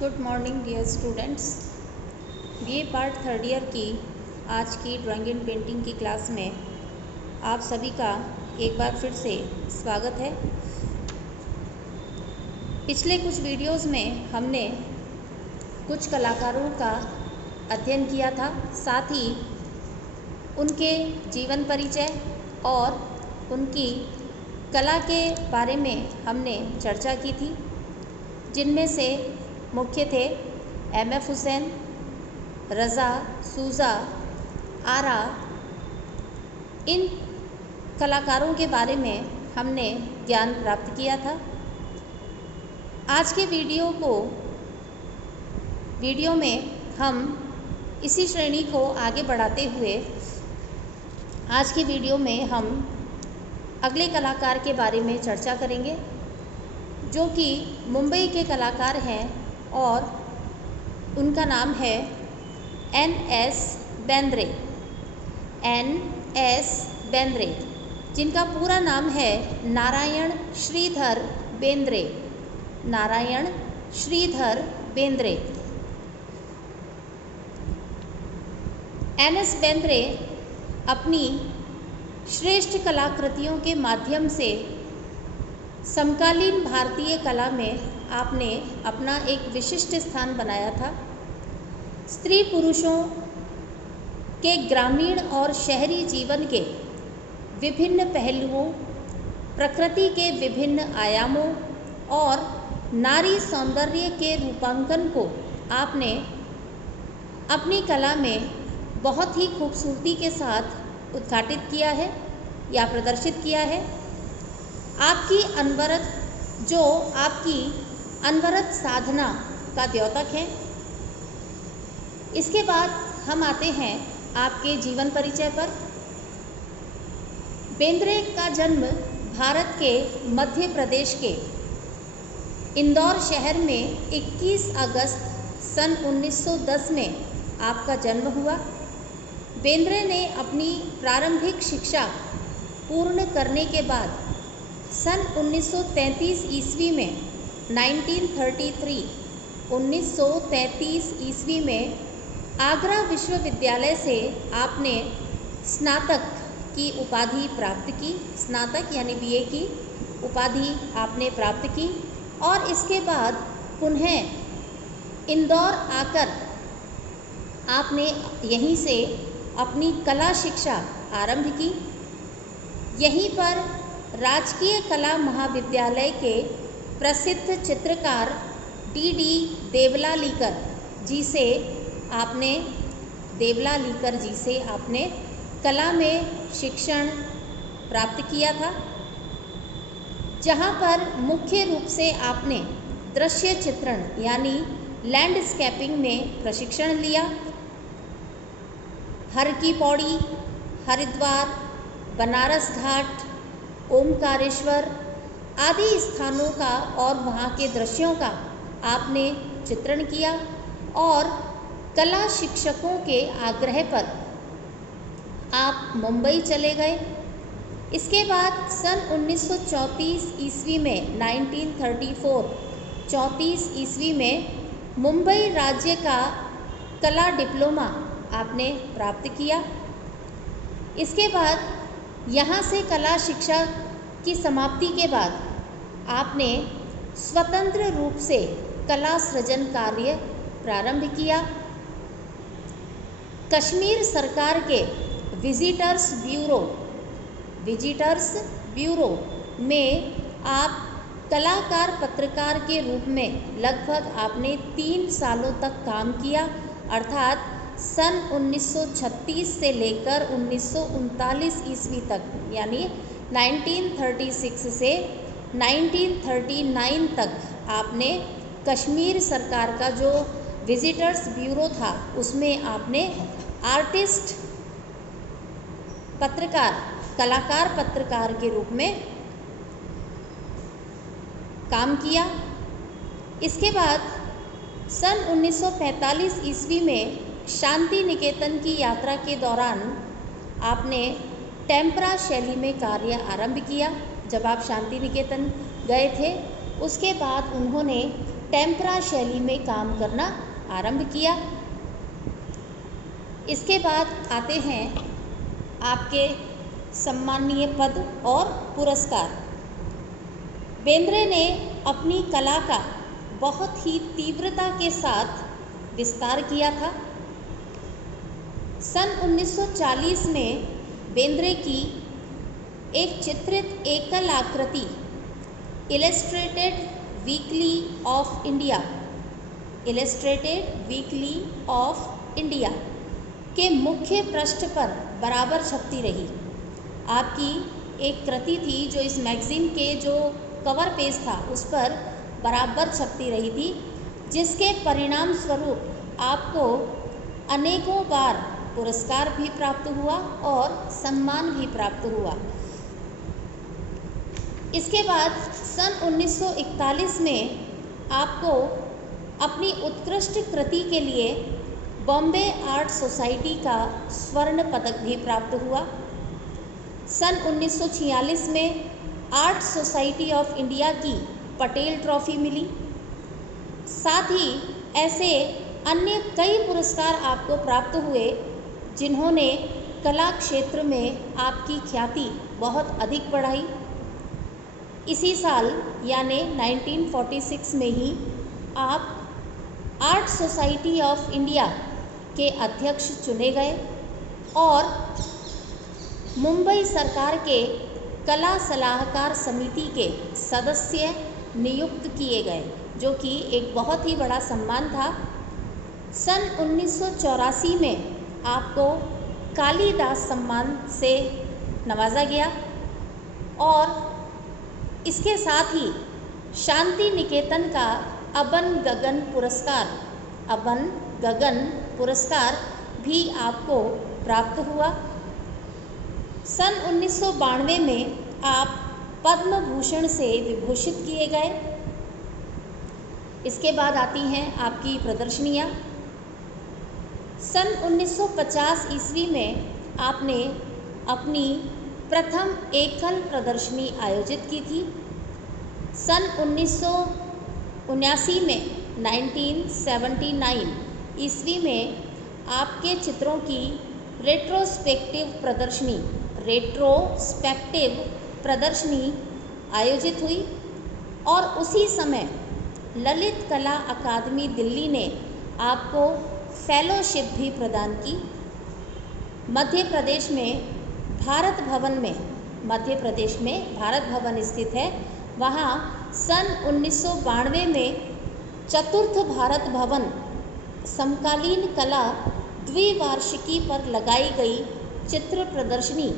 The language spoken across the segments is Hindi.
Good morning dear students. BA part third year की आज की ड्राइंग एंड पेंटिंग की क्लास में आप सभी का एक बार फिर से स्वागत है। पिछले कुछ वीडियोस में हमने कुछ कलाकारों का अध्ययन किया था, साथ ही उनके जीवन परिचय और उनकी कला के बारे में हमने चर्चा की थी, जिनमें से मुख्य थे एम.एफ. हुसैन, रज़ा, सूज़ा, आरा। इन कलाकारों के बारे में हमने ज्ञान प्राप्त किया था। आज के वीडियो में हम इसी श्रेणी को आगे बढ़ाते हुए आज के वीडियो में हम अगले कलाकार के बारे में चर्चा करेंगे, जो कि मुंबई के कलाकार हैं और उनका नाम है N.S. बेंद्रे। N.S. बेंद्रे, जिनका पूरा नाम है नारायण श्रीधर बेंद्रे। नारायण श्रीधर बेंद्रे। N.S. बेंद्रे अपनी श्रेष्ठ कलाकृतियों के माध्यम से समकालीन भारतीय कला में आपने अपना एक विशिष्ट स्थान बनाया था। स्त्री पुरुषों के ग्रामीण और शहरी जीवन के विभिन्न पहलुओं, प्रकृति के विभिन्न आयामों और नारी सौंदर्य के रूपांकन को आपने अपनी कला में बहुत ही खूबसूरती के साथ उद्घाटित किया है या प्रदर्शित किया है। आपकी अनवरत साधना का द्योतक है। इसके बाद हम आते हैं आपके जीवन परिचय पर। बेंद्रे का जन्म भारत के मध्य प्रदेश के इंदौर शहर में 21 अगस्त सन 1910 में आपका जन्म हुआ। बेंद्रे ने अपनी प्रारंभिक शिक्षा पूर्ण करने के बाद सन 1933 ईस्वी में 1933 ईस्वी में आगरा विश्वविद्यालय से आपने स्नातक की उपाधि प्राप्त की। स्नातक यानी बीए की उपाधि आपने प्राप्त की और इसके बाद पुनः इंदौर आकर आपने यहीं से अपनी कला शिक्षा आरंभ की। यहीं पर राजकीय कला महाविद्यालय के प्रसिद्ध चित्रकार डी देवलालीकर जी से आपने कला में शिक्षण प्राप्त किया था, जहां पर मुख्य रूप से आपने दृश्य चित्रण यानी लैंडस्केपिंग में प्रशिक्षण लिया। हर की पौड़ी, हरिद्वार, बनारस घाट, ओमकारेश्वर आदि स्थानों का और वहाँ के दृश्यों का आपने चित्रण किया और कला शिक्षकों के आग्रह पर आप मुंबई चले गए। इसके बाद सन 1934 ईस्वी में 34 ईस्वी में मुंबई राज्य का कला डिप्लोमा आपने प्राप्त किया। इसके बाद यहाँ से कला शिक्षा की समाप्ति के बाद आपने स्वतंत्र रूप से कला सृजन कार्य प्रारंभ किया। कश्मीर सरकार के विजिटर्स ब्यूरो में आप कलाकार पत्रकार के रूप में लगभग आपने 3 सालों तक काम किया, अर्थात सन 1936 से लेकर 1939 ईस्वी तक, यानी 1936 से 1939 तक आपने कश्मीर सरकार का जो विजिटर्स ब्यूरो था उसमें आपने आर्टिस्ट कलाकार पत्रकार के रूप में काम किया। इसके बाद सन 1945 ईस्वी में शांति निकेतन की यात्रा के दौरान आपने टेम्परा शैली में कार्य आरंभ किया। जब आप शांति निकेतन गए थे उसके बाद उन्होंने टेम्परा शैली में काम करना आरंभ किया। इसके बाद आते हैं आपके सम्माननीय पद और पुरस्कार। बेंद्रे ने अपनी कला का बहुत ही तीव्रता के साथ विस्तार किया था। सन 1940 में बेंद्रे की एक चित्रित एकल आकृति इलस्ट्रेटेड वीकली ऑफ इंडिया के मुख्य पृष्ठ पर बराबर छपती रही। आपकी एक कृति थी जो इस मैगज़ीन के जो कवर पेज था उस पर बराबर छपती रही थी, जिसके परिणाम स्वरूप आपको अनेकों बार पुरस्कार भी प्राप्त हुआ और सम्मान भी प्राप्त हुआ। इसके बाद सन 1941 में आपको अपनी उत्कृष्ट कृति के लिए बॉम्बे आर्ट सोसाइटी का स्वर्ण पदक भी प्राप्त हुआ। सन 1946 में आर्ट सोसाइटी ऑफ इंडिया की पटेल ट्रॉफी मिली। साथ ही ऐसे अन्य कई पुरस्कार आपको प्राप्त हुए जिन्होंने कला क्षेत्र में आपकी ख्याति बहुत अधिक बढ़ाई। इसी साल यानी 1946 में ही आप आर्ट सोसाइटी ऑफ इंडिया के अध्यक्ष चुने गए और मुंबई सरकार के कला सलाहकार समिति के सदस्य नियुक्त किए गए, जो कि एक बहुत ही बड़ा सम्मान था। सन 1984 में आपको कालिदास सम्मान से नवाजा गया और इसके साथ ही शांति निकेतन का अबन गगन पुरस्कार भी आपको प्राप्त हुआ। सन 1992 में आप पद्म भूषण से विभूषित किए गए। इसके बाद आती हैं आपकी प्रदर्शनियाँ। सन 1950 ईस्वी में आपने अपनी प्रथम एकल प्रदर्शनी आयोजित की थी। सन 1979 में 1979 ईस्वी में आपके चित्रों की रेट्रोस्पेक्टिव प्रदर्शनी आयोजित हुई और उसी समय ललित कला अकादमी दिल्ली ने आपको फेलोशिप भी प्रदान की। मध्य प्रदेश में भारत भवन स्थित है। वहाँ सन 1992 में चतुर्थ भारत भवन समकालीन कला द्विवार्षिकी पर लगाई गई चित्र प्रदर्शनी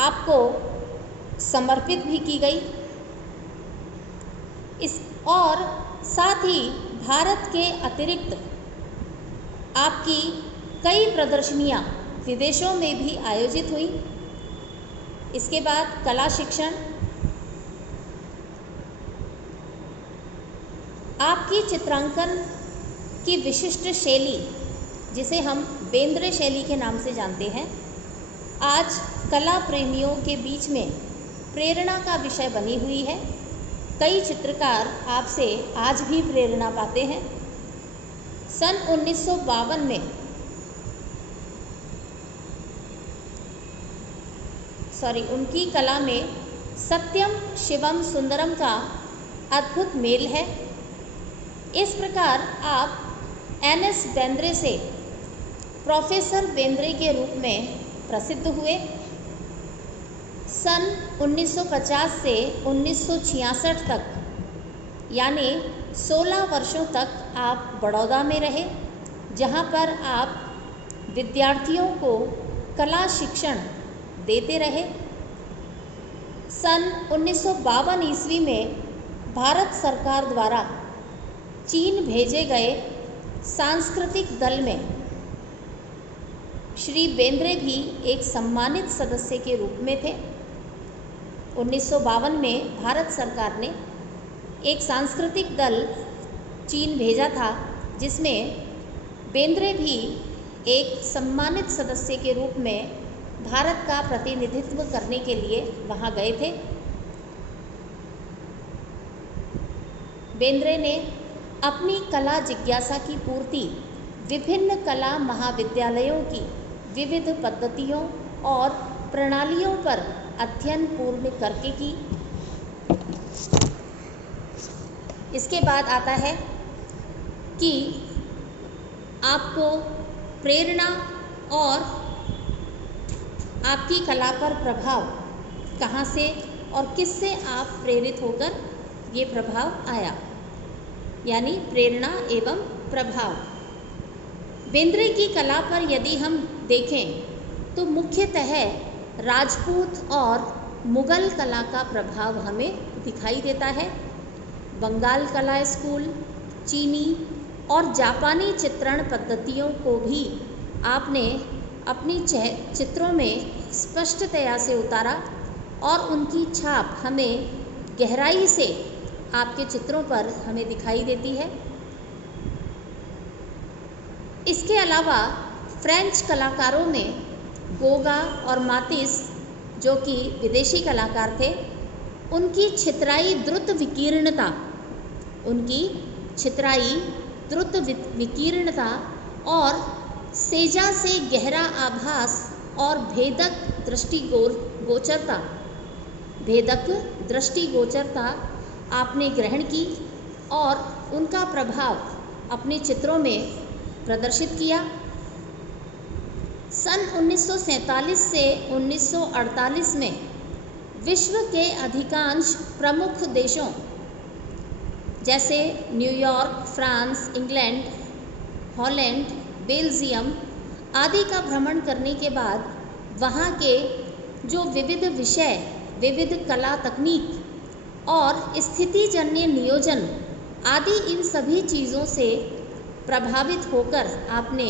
आपको समर्पित भी की गई। इस और साथ ही भारत के अतिरिक्त आपकी कई प्रदर्शनियाँ विदेशों में भी आयोजित हुई। इसके बाद कला शिक्षण। आपकी चित्रांकन की विशिष्ट शैली, जिसे हम बेंद्रे शैली के नाम से जानते हैं, आज कला प्रेमियों के बीच में प्रेरणा का विषय बनी हुई है। कई चित्रकार आपसे आज भी प्रेरणा पाते हैं। सन 1952 में उनकी कला में सत्यम शिवम सुंदरम का अद्भुत मेल है। इस प्रकार आप एन.एस. बेंद्रे से प्रोफेसर बेंद्रे के रूप में प्रसिद्ध हुए। सन 1950 से 1966 तक यानी 16 वर्षों तक आप बड़ौदा में रहे, जहां पर आप विद्यार्थियों को कला शिक्षण देते रहे। सन 1952 ईस्वी में भारत सरकार द्वारा चीन भेजे गए सांस्कृतिक दल में श्री बेंद्रे भी एक सम्मानित सदस्य के रूप में थे। 1952 में भारत सरकार ने एक सांस्कृतिक दल चीन भेजा था, जिसमें बेंद्रे भी एक सम्मानित सदस्य के रूप में भारत का प्रतिनिधित्व करने के लिए वहाँ गए थे। बेंद्रे ने अपनी कला जिज्ञासा की पूर्ति विभिन्न कला महाविद्यालयों की विविध पद्धतियों और प्रणालियों पर अध्ययन पूर्ण करके की। इसके बाद आता है कि आपको प्रेरणा और आपकी कला पर प्रभाव कहाँ से और किससे आप प्रेरित होकर ये प्रभाव आया, यानी प्रेरणा एवं प्रभाव। बेंद्रे की कला पर यदि हम देखें तो मुख्यतः राजपूत और मुगल कला का प्रभाव हमें दिखाई देता है। बंगाल कला स्कूल, चीनी और जापानी चित्रण पद्धतियों को भी आपने अपनी चित्रों में स्पष्टतया से उतारा और उनकी छाप हमें गहराई से आपके चित्रों पर हमें दिखाई देती है। इसके अलावा फ्रेंच कलाकारों में गोगा और मातिस, जो कि विदेशी कलाकार थे, उनकी छितराई द्रुत विकीर्णता और सेजा से गहरा आभास और भेदक दृष्टिगोचरता आपने ग्रहण की और उनका प्रभाव अपने चित्रों में प्रदर्शित किया। सन 1947 से 1948 में विश्व के अधिकांश प्रमुख देशों जैसे New York, France, England, Holland, Belgium आदि का भ्रमण करने के बाद वहाँ के जो विविध विषय, विविध कला तकनीक और स्थितिजन्य नियोजन आदि, इन सभी चीज़ों से प्रभावित होकर आपने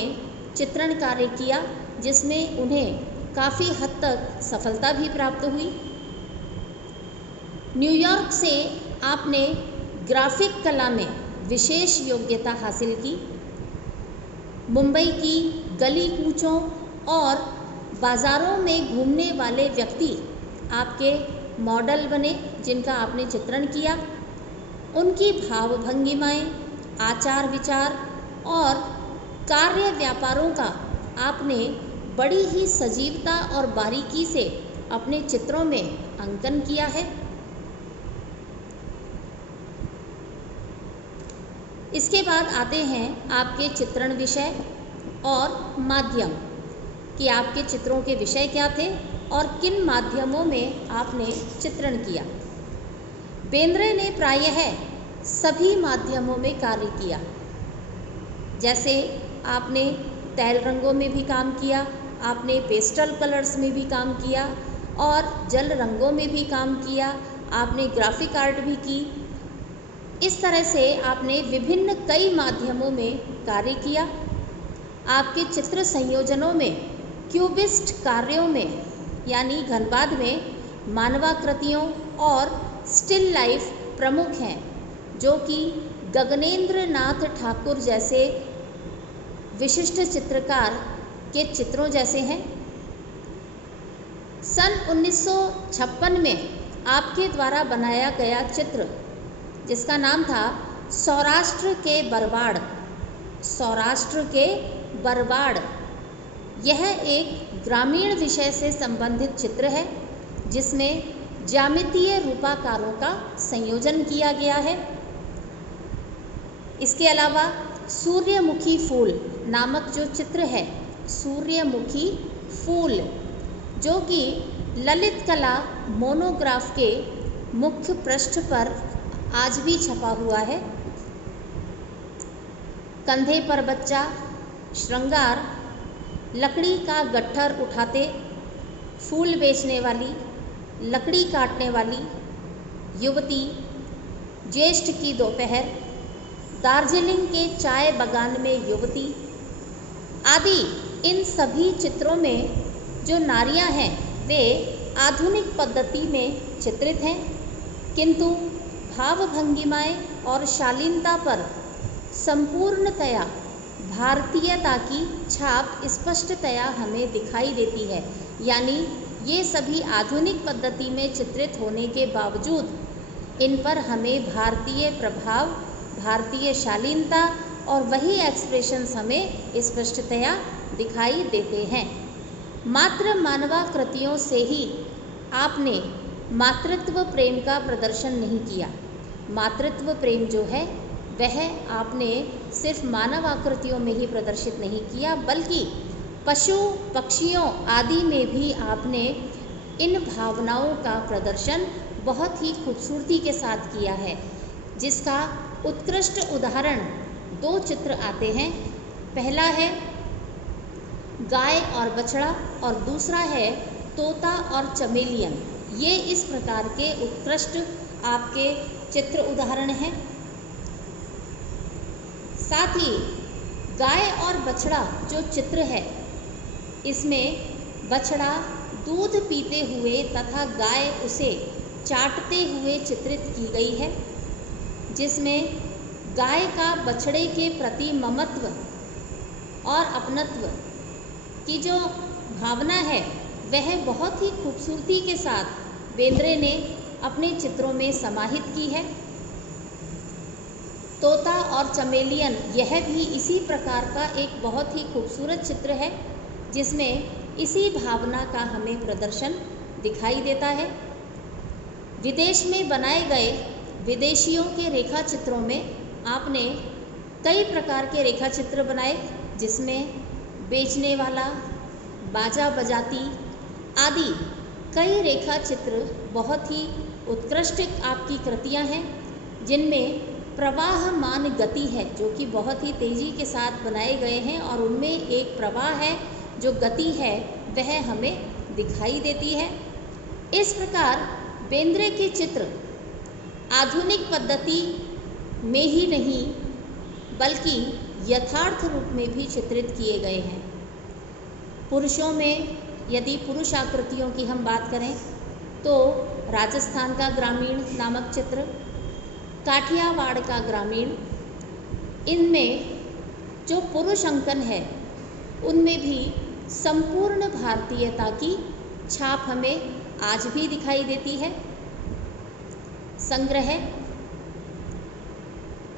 चित्रण कार्य किया, जिसमें उन्हें काफ़ी हद तक सफलता भी प्राप्त हुई। न्यूयॉर्क से आपने ग्राफिक कला में विशेष योग्यता हासिल की। मुंबई की गली कूचों और बाज़ारों में घूमने वाले व्यक्ति आपके मॉडल बने, जिनका आपने चित्रण किया। उनकी भाव भंगिमाएँ, आचार विचार और कार्य व्यापारों का आपने बड़ी ही सजीवता और बारीकी से अपने चित्रों में अंकन किया है। इसके बाद आते हैं आपके चित्रण विषय और माध्यम, कि आपके चित्रों के विषय क्या थे और किन माध्यमों में आपने चित्रण किया। बेंद्रे ने प्रायः सभी माध्यमों में कार्य किया। जैसे आपने तैल रंगों में भी काम किया, आपने पेस्टल कलर्स में भी काम किया और जल रंगों में भी काम किया, आपने ग्राफिक आर्ट भी की। इस तरह से आपने विभिन्न कई माध्यमों में कार्य किया। आपके चित्र संयोजनों में क्यूबिस्ट कार्यों में, यानी घनबाद में, मानवाकृतियों और स्टिल लाइफ प्रमुख हैं, जो कि गगनेंद्र नाथ ठाकुर जैसे विशिष्ट चित्रकार के चित्रों जैसे हैं। सन 1956 में आपके द्वारा बनाया गया चित्र, जिसका नाम था सौराष्ट्र के बरवाड़, यह एक ग्रामीण विषय से संबंधित चित्र है, जिसमें ज्यामितीय रूपाकारों का संयोजन किया गया है। इसके अलावा सूर्यमुखी फूल नामक जो चित्र है, सूर्यमुखी फूल, जो कि ललित कला मोनोग्राफ के मुख्य पृष्ठ पर आज भी छपा हुआ है। कंधे पर बच्चा, श्रृंगार, लकड़ी का गट्ठर उठाते, फूल बेचने वाली, लकड़ी काटने वाली युवती, ज्येष्ठ की दोपहर, दार्जिलिंग के चाय बागान में युवती आदि, इन सभी चित्रों में जो नारियां हैं वे आधुनिक पद्धति में चित्रित हैं, किंतु भाव भंगिमाएँ और शालीनता पर संपूर्णतया भारतीयता की छाप स्पष्टतया हमें दिखाई देती है। यानी ये सभी आधुनिक पद्धति में चित्रित होने के बावजूद इन पर हमें भारतीय प्रभाव, भारतीय शालीनता और वही एक्सप्रेशंस हमें स्पष्टतया दिखाई देते हैं। मात्र मानवाकृतियों से ही आपने मातृत्व प्रेम का प्रदर्शन नहीं किया। मातृत्व प्रेम जो है वह आपने सिर्फ मानव आकृतियों में ही प्रदर्शित नहीं किया, बल्कि पशु पक्षियों आदि में भी आपने इन भावनाओं का प्रदर्शन बहुत ही खूबसूरती के साथ किया है, जिसका उत्कृष्ट उदाहरण दो चित्र आते हैं। पहला है गाय और बछड़ा और दूसरा है तोता और चमेलियन। ये इस प्रकार के उत्कृष्ट आपके चित्र उदाहरण हैं। साथ ही गाय और बछड़ा जो चित्र है, इसमें बछड़ा दूध पीते हुए तथा गाय उसे चाटते हुए चित्रित की गई है, जिसमें गाय का बछड़े के प्रति ममत्व और अपनत्व की जो भावना है वह बहुत ही खूबसूरती के साथ बेंद्रे ने अपने चित्रों में समाहित की है। तोता और चमेलियन यह भी इसी प्रकार का एक बहुत ही खूबसूरत चित्र है, जिसमें इसी भावना का हमें प्रदर्शन दिखाई देता है। विदेश में बनाए गए विदेशियों के रेखा चित्रों में आपने कई प्रकार के रेखा चित्र बनाए, जिसमें बेचने वाला, बाजा बजाती आदि कई रेखा चित्र बहुत ही उत्कृष्ट आपकी कृतियां हैं, जिनमें प्रवाहमान गति है जो कि बहुत ही तेज़ी के साथ बनाए गए हैं और उनमें एक प्रवाह है, जो गति है वह हमें दिखाई देती है। इस प्रकार बेंद्रे के चित्र आधुनिक पद्धति में ही नहीं बल्कि यथार्थ रूप में भी चित्रित किए गए हैं। पुरुषों में यदि पुरुष आकृतियों की हम बात करें तो राजस्थान का ग्रामीण नामक चित्र, काठियावाड़ का ग्रामीण, इनमें जो पुरुष अंकन है उनमें भी संपूर्ण भारतीयता की छाप हमें आज भी दिखाई देती है। संग्रह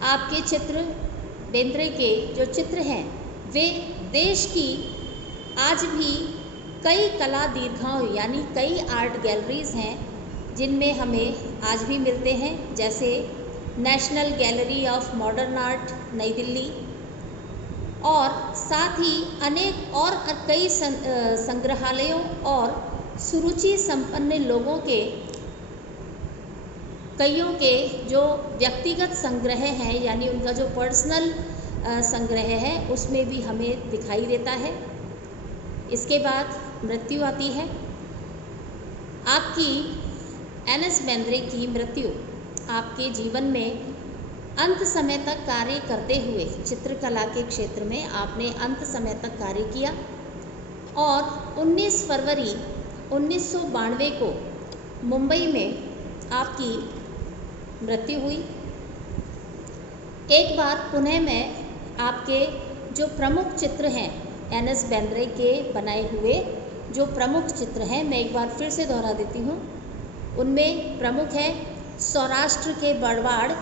आपके चित्र, बेंद्रे के जो चित्र हैं वे देश की आज भी कई कला दीर्घाओं यानी कई आर्ट गैलरीज हैं जिनमें हमें आज भी मिलते हैं, जैसे national gallery of modern art नई दिल्ली, और साथ ही अनेक और कई संग्रहालयों और सुरुचि संपन्न लोगों के कईयों के जो व्यक्तिगत संग्रह हैं यानी उनका जो पर्सनल संग्रह है उसमें भी हमें दिखाई देता है। इसके बाद मृत्यु आती है। आपकी एन.एस. बेंद्रे की मृत्यु आपके जीवन में अंत समय तक कार्य करते हुए, चित्रकला के क्षेत्र में आपने अंत समय तक कार्य किया और 19 फरवरी 1992 को मुंबई में आपकी मृत्यु हुई। एक बार पुणे में आपके जो प्रमुख चित्र हैं एन.एस. बेंद्रे के बनाए हुए जो प्रमुख चित्र हैं, मैं एक बार फिर से दोहरा देती हूँ। उनमें प्रमुख है सौराष्ट्र के बड़वाड़,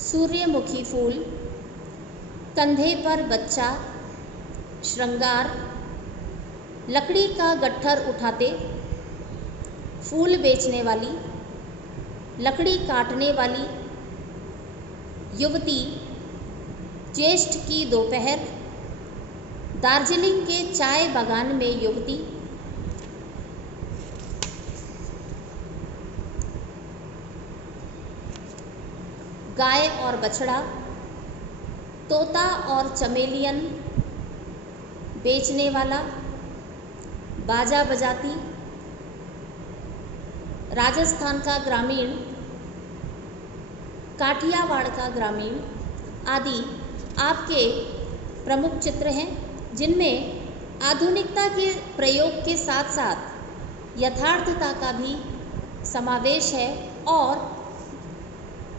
सूर्यमुखी फूल, कंधे पर बच्चा, श्रृंगार, लकड़ी का गट्ठर उठाते, फूल बेचने वाली, लकड़ी काटने वाली, युवती, ज्येष्ठ की दोपहर, दार्जिलिंग के चाय बागान में युवती, गाय और बछड़ा, तोता और चमेलियन, बेचने वाला, बाजा बजाती, राजस्थान का ग्रामीण, काठियावाड़ का ग्रामीण आदि आपके प्रमुख चित्र हैं, जिनमें आधुनिकता के प्रयोग के साथ साथ यथार्थता का भी समावेश है और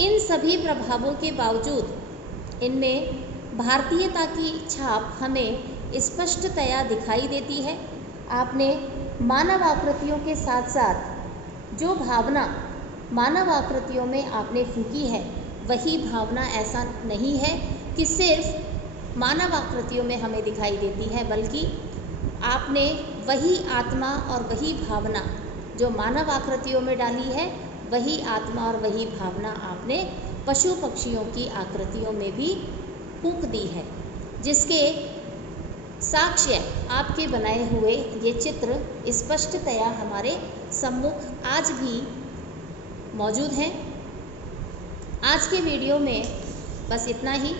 इन सभी प्रभावों के बावजूद इनमें भारतीयता की छाप हमें स्पष्टतया दिखाई देती है। आपने मानव आकृतियों के साथ साथ जो भावना मानव आकृतियों में आपने फूंकी है वही भावना ऐसा नहीं है कि सिर्फ मानव आकृतियों में हमें दिखाई देती है, बल्कि आपने वही आत्मा और वही भावना जो मानव आकृतियों में डाली है, वही आत्मा और वही भावना आपने पशु पक्षियों की आकृतियों में भी फूंक दी है, जिसके साक्ष्य आपके बनाए हुए ये चित्र स्पष्टतया हमारे सम्मुख आज भी मौजूद हैं। आज के वीडियो में बस इतना ही।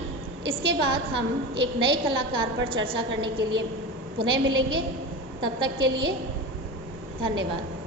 इसके बाद हम एक नए कलाकार पर चर्चा करने के लिए पुनः मिलेंगे। तब तक के लिए धन्यवाद।